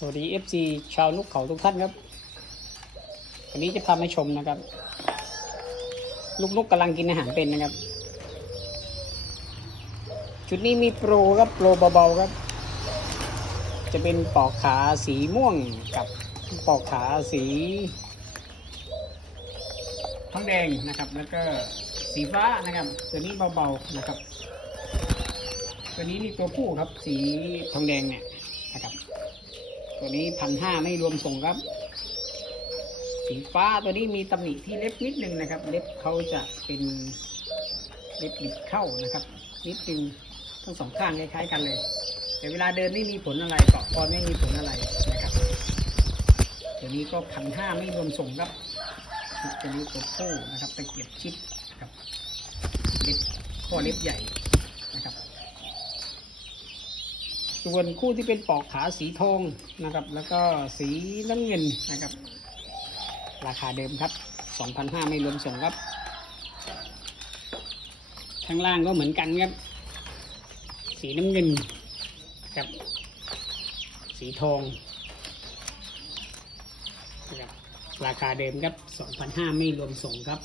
สวัสดี FC ชาวนกเขาทุกท่านครับ วันนี้จะพามาชมนะครับ ลูกนกกำลังกินอาหารเป็นนะครับ ชุดนี้มีโปรครับโปรเบาๆครับ จะเป็นปอกขาสีม่วงกับปอกขาสีทองแดงนะครับ แล้วก็สีฟ้านะครับ ตัวนี้เบาๆนะครับ ตัวนี้นี่ตัวผู้ครับ สีทองแดงเนี่ยนะครับ ตัวนี้พันห้าไม่รวมส่งครับ สีฟ้าตัวนี้มีตำหนิที่เล็บนิดนึงนะครับ เล็บเขาจะเป็นเล็บบิดเข้านะครับ นิดนึงทั้งสองข้างคล้ายๆกันเลย แต่เวลาเดินไม่มีผลอะไรเกาะคอไม่มีผลอะไรนะครับ ตัวนี้ก็พันห้าไม่รวมส่งครับตัวนี้ตัวผู้นะครับตะเกียบชิดครับเล็บข้อเล็บใหญ่นะครับ ส่วนคู่ที่เป็นปอกขาสีทองนะครับ แล้วก็สีน้ำเงินนะครับ ราคาเดิมครับ 2,500 ไม่รวมส่งครับ ข้างล่างก็เหมือนกันครับ สีน้ำเงินกับ สีทองนะครับราคาเดิมครับ 2,500 ไม่รวมส่งครับ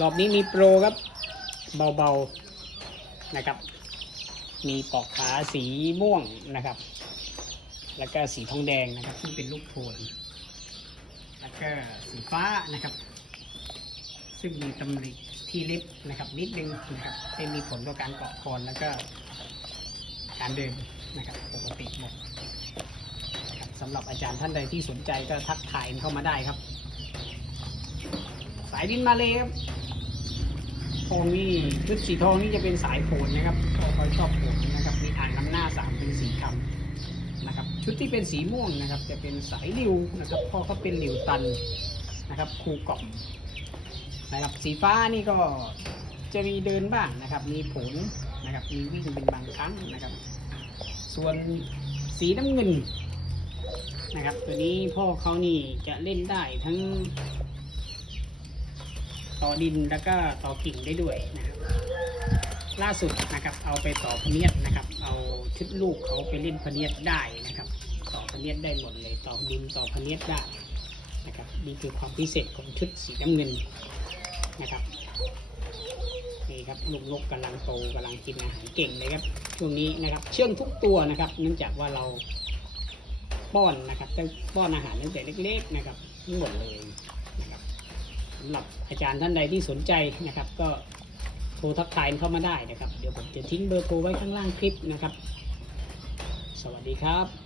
รอบนี้มีโปรครับ เบาๆนะครับ มีปอกขาสีม่วงนะครับ แล้วก็สีทองแดงนะครับที่งเป็นลูกโทนแล้วก็สีฟ้านะครับ ซึ่งมีตำหนิที่เล็บนะครับ นิดนึงนะครับไม่มีผลต่อการเกาะคอนแล้วก็การเดินนะครับปกติหมดสำหรับอาจารย์ท่านใดที่สนใจก็ทักทายเข้ามาได้ครับ สายดินมาเลยครับ ทองนี่ชุดสีทองนี่จะเป็นสายโผล่นะครับเขาชอบโผล่นะครับมีอ่างน้ำหน้าสามเป็นสีคำนะครับ ชุดที่เป็นสีม่วงนะครับ จะเป็นสายริวนะครับพราะเขาเป็นริวตันนะครับคูกล่อมนะครับสีฟ้านี่ก็จะมีเดินบ้างนะครับ มีผลนะครับมีวิ่งเป็นบางครั้งนะครับ ส่วนสีน้ำเงินนะครับ ตัวนี้พ่อเขานี่จะเล่นได้ทั้ง ต่อดินแล้วก็ต่อกิ่งได้ด้วยนะครับล่าสุดนะครับเอาไปต่อพเนียดนะครับ เอาชุดลูกเขาไปเล่นพเนียดได้นะครับ ต่อพเนียดได้หมดเลยต่อดินต่อพเนียดได้นะครับนี่คือความพิเศษของชุดสีน้ำเงินนะครับนี่ครับลูกนกกำลังโตกำลังกินอาหารเก่งเลยครับช่วงนี้นะครับ เชื่องทุกตัวนะครับ เนื่องจากว่าเราป้อนนะครับต้ป้อนอาหารตั้งแต่เล็ก ๆ นะครับทั้งหมดเลยำหรับอาจารย์ท่านใดที่สนใจนะครับ ก็โทรทักทายเข้ามาได้นะครับ เดี๋ยวผมจะทิ้งเบอร์โทรไว้ข้างล่างคลิปนะครับ สวัสดีครับ